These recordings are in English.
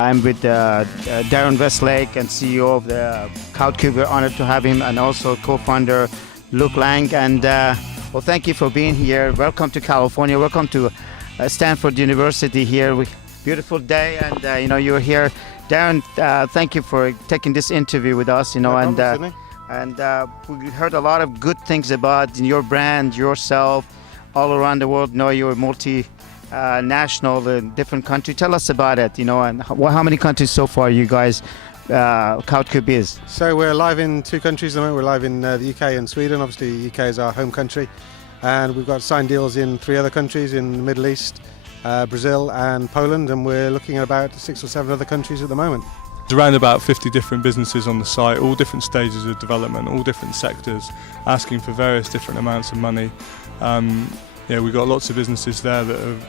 I'm with Darren Westlake and CEO of the CrowdCube. We're honored to have him, and also co-founder Luke Lang. And well, thank you for being here. Welcome to California. Welcome to Stanford University here. Beautiful day, and you're here. Darren, thank you for taking this interview with us. We heard a lot of good things about your brand, yourself, all around the world. You're multi-national in different countries. Tell us about it. And how many countries so far you guys CrowdCube is? So we're live in 2 countries at the moment. We're live in the UK and Sweden. Obviously, the UK is our home country, and we've got signed deals in 3 other countries in the Middle East, Brazil and Poland, and we're looking at about 6 or 7 other countries at the moment. There's around about 50 different businesses on the site, all different stages of development, all different sectors, asking for various different amounts of money. We've got lots of businesses there that have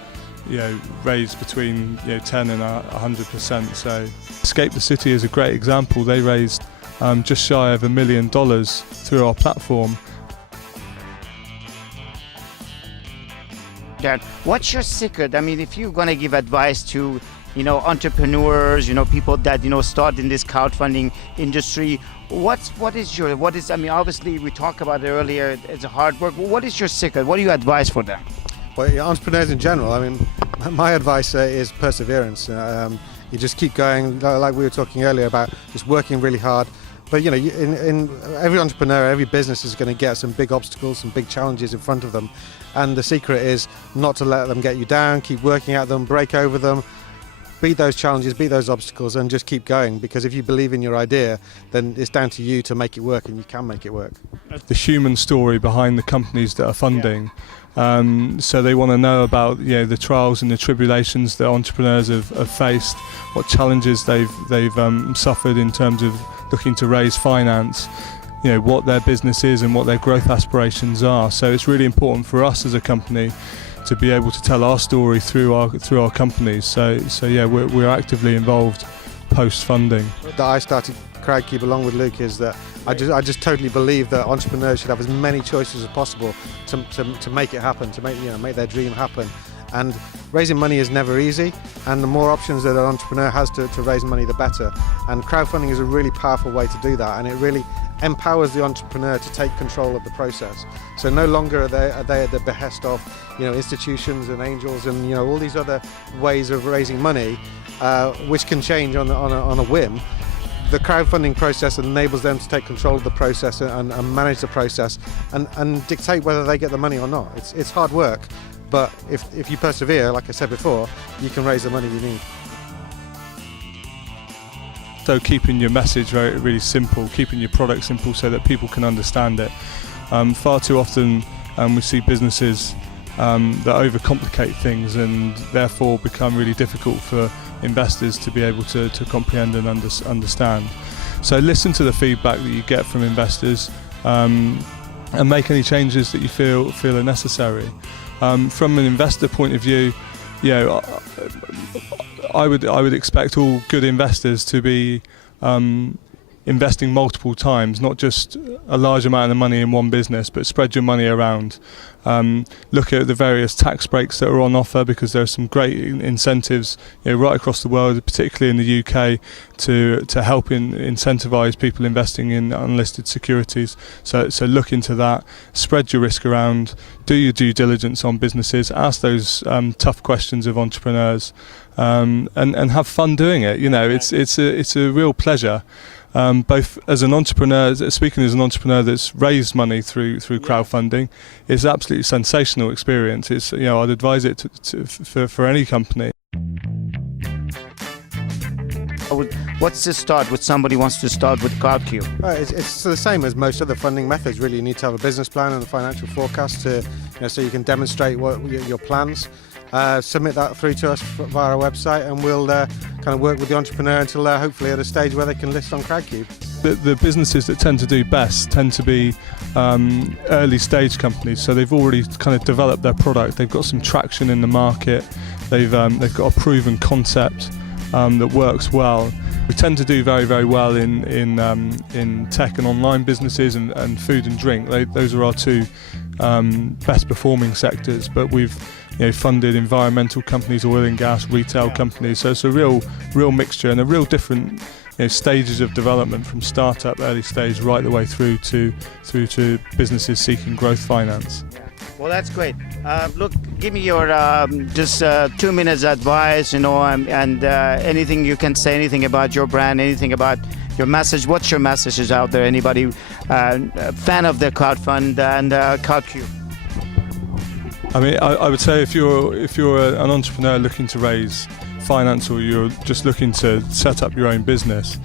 raised between 10 and 100%. So Escape the City is a great example. They raised just shy of $1 million through our platform. What's your secret? I mean, if you're going to give advice to entrepreneurs, people that start in this crowdfunding industry, obviously we talked about it earlier, it's a hard work. What is your secret? What do you advise for them? Well, entrepreneurs in general, my advice is perseverance. You just keep going, like we were talking earlier about just working really hard. But in every entrepreneur, every business is going to get some big obstacles, some big challenges in front of them. And the secret is not to let them get you down, keep working at them, break over them, beat those challenges, beat those obstacles, and just keep going. Because if you believe in your idea, then it's down to you to make it work, and you can make it work. The human story behind the companies that are funding. So they want to know about the trials and the tribulations that entrepreneurs have faced, what challenges they've suffered in terms of looking to raise finance, what their business is and what their growth aspirations are. So it's really important for us as a company to be able to tell our story through our companies. So we're actively involved post funding. That I started CrowdCube along with Luke is that I just totally believe that entrepreneurs should have as many choices as possible to make it happen, to make their dream happen. And raising money is never easy, and the more options that an entrepreneur has to raise money, the better. And crowdfunding is a really powerful way to do that, and it really empowers the entrepreneur to take control of the process. So no longer are they at the behest of institutions and angels and all these other ways of raising money, which can change on a whim. The crowdfunding process enables them to take control of the process and manage the process and dictate whether they get the money or not. It's hard work, but if you persevere, like I said before, you can raise the money you need. So keeping your message really simple, keeping your product simple so that people can understand it. Far too often we see businesses that overcomplicate things and therefore become really difficult for investors to be able to comprehend and understand. So listen to the feedback that you get from investors and make any changes that you feel are necessary. From an investor point of view, I would expect all good investors to be investing multiple times, not just a large amount of money in one business, but spread your money around. Look at the various tax breaks that are on offer, because there are some great incentives right across the world, particularly in the UK, to help incentivize people investing in unlisted securities. So look into that, spread your risk around, do your due diligence on businesses, ask those tough questions of entrepreneurs, and have fun doing it. It's a real pleasure. Both as an entrepreneur, speaking as an entrepreneur that's raised money through crowdfunding, it's an absolutely sensational experience. It's I'd advise it for any company. What's the start with somebody wants to start with CrowdCube? It's the same as most other funding methods. Really, you need to have a business plan and a financial forecast to so you can demonstrate what your plans. Submit that through to us via our website, and we'll kind of work with the entrepreneur until they're hopefully at a stage where they can list on CrowdCube. The businesses that tend to do best tend to be early stage companies, so they've already kind of developed their product, they've got some traction in the market, they've got a proven concept that works well. We tend to do very, very well in tech and online businesses and food and drink. Those are our 2 best performing sectors, but we've funded environmental companies, oil and gas, retail companies. So it's a real mixture and a real different stages of development, from startup, early stage, right the way through to businesses seeking growth finance. Well, that's great. Look, give me your just 2 minutes advice, and anything you can say, anything about your brand, anything about your message. What's your messages out there? Anybody fan of the crowdfund and CrowdCube? I mean, I would say if you're an entrepreneur looking to raise finance, or you're just looking to set up your own business,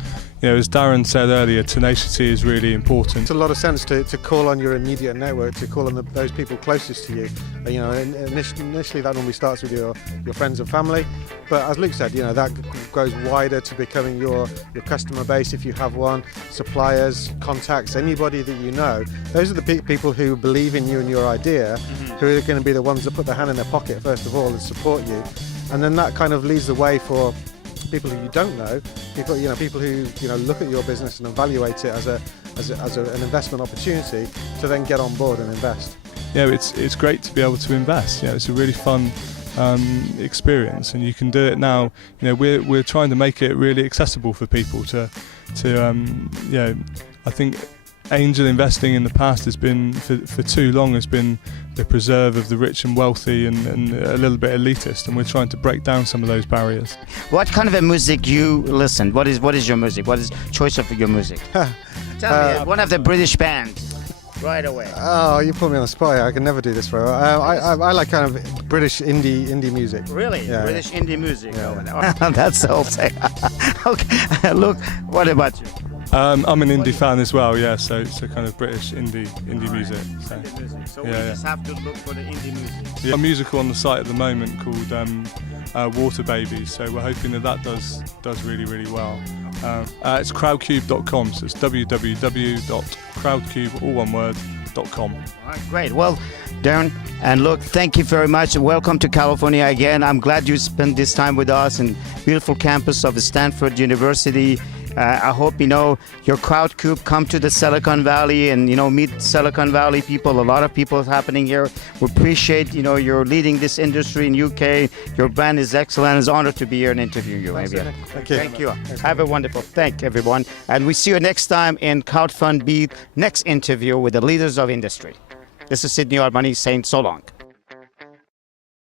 as Darren said earlier, tenacity is really important. It's a lot of sense to call on your immediate network, to call on those people closest to you. Initially that normally starts with your friends and family, but as Luke said, that goes wider to becoming your customer base if you have one, suppliers, contacts, anybody that you know. Those are the people who believe in you and your idea, who are going to be the ones that put their hand in their pocket first of all and support you, and then that kind of leads the way for people who you don't know, people who look at your business and evaluate it as an investment opportunity, to then get on board and invest. Yeah, it's great to be able to invest. It's a really fun experience, and you can do it now. We're trying to make it really accessible for people to I think angel investing in the past has been, for too long, has been the preserve of the rich and wealthy, and a little bit elitist, and we're trying to break down some of those barriers. What kind of a music you listen? What is your music? What is choice of your music? Tell me, one of the British bands. Right away. Oh, you put me on the spot. I can never do this for her. I like kind of British indie music. Really? Yeah, British indie music. Yeah. That's all. Okay. Look, what about you? I'm an indie fan as well, so kind of British indie music. So, Indie music. So yeah, we just have to look for the indie music. Yeah, a musical on the site at the moment called Water Babies, so we're hoping that does really well. It's crowdcube.com, so it's www.crowdcube, all one word, .com. All right, great. Well, Darren and Luke, thank you very much, and welcome to California again. I'm glad you spent this time with us in beautiful campus of Stanford University. I hope your CrowdCube come to the Silicon Valley and meet Silicon Valley people. A lot of people is happening here. We appreciate you're leading this industry in UK. Your brand is excellent. It's an honor to be here and interview you. Thank you. Thank you. Have a wonderful. Thank everyone, and we see you next time in CrowdFundBeat. Next interview with the leaders of industry. This is Sydney Armani saying so long.